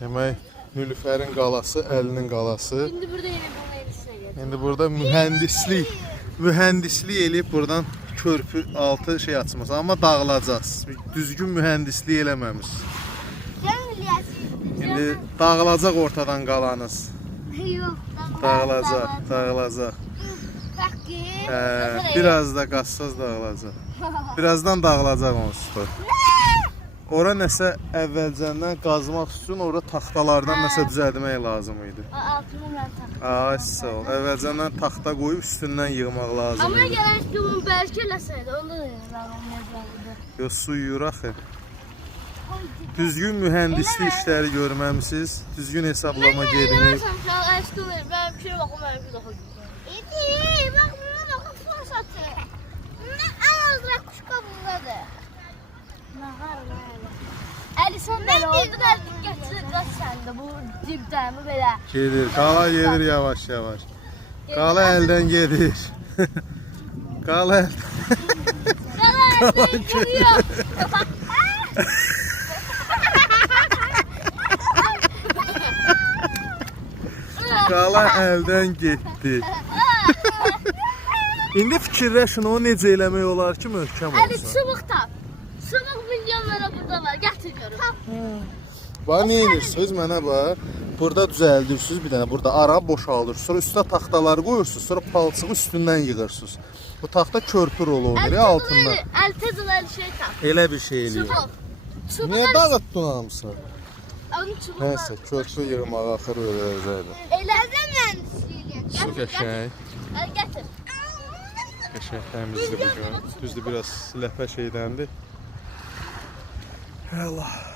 Demək, Nilüfərin qalası, Əlinin qalası. İndi burada yine bu meclisine geldim. İndi burada mühəndislik eləyib buradan körpü altı şey açması. Amma dağılacaq. Düzgün mühəndislik eləməmiş. İndi dağılacaq ortadan qalanız. Yok. Dağılacaq. Biraz da qassaz dağılacaq. Birazdan dağılacaq onsuz da. Ora nəsə əvvəlcəndən qazmaq üçün ora taxtalardan nəsə düzəltmək lazım idi. Altını ben taktım. Ay sağ ol. Əvvəlcəndən taxta qoyub üstündən yığmaq lazım Ama idi. gelen ki bunu belki eləsəydi, onda da yazılırdı. Yox, su yuyur axı. Düzgün mühəndislik işləri görməmisiniz. Düzgün hesablama gedməyib. Ben eski verim, ben bir şey bakım, ben bir dokuz. İyi, bak bunu dokuz fırsatı. Ne ayazla kuşka bundadır. Əli sən belə oldu da gətirir qaç səndə bu dibdəmi belə. Gedir, qala gedir yavaş yavaş. Qala əldən gedir. Qala əldən. Qala gedir. Qala əldən getdi. İndi fikirləşin, o necə eləmək olar ki, möhkəm Əli olsun. çubuk tap. Çubuk milyonlara burada var. Gətir görüm. Bax, nə edirsiniz mənə bax. Burada düzəldirsiniz bir dənə. Burada ara boşaldırsınız. Sonra üstə taxtaları qoyursunuz. Sonra palçığı üstündən yığırsınız. Bu taxta körpü rolu olur ya altından. Əl tez əl şey tap. Elə bir şey eləyir. Çubuk. Niyə dağıtdın hamısını? Onun çubuğu. Nəysə, körpü yığmağa axır verəcəkdir. Elədə mühəndisliyi. Su qəşəng. Əl gətir. Qəşəng təmizdir bu gün. Düzdür, biraz ləpə şeydəndir. Allah.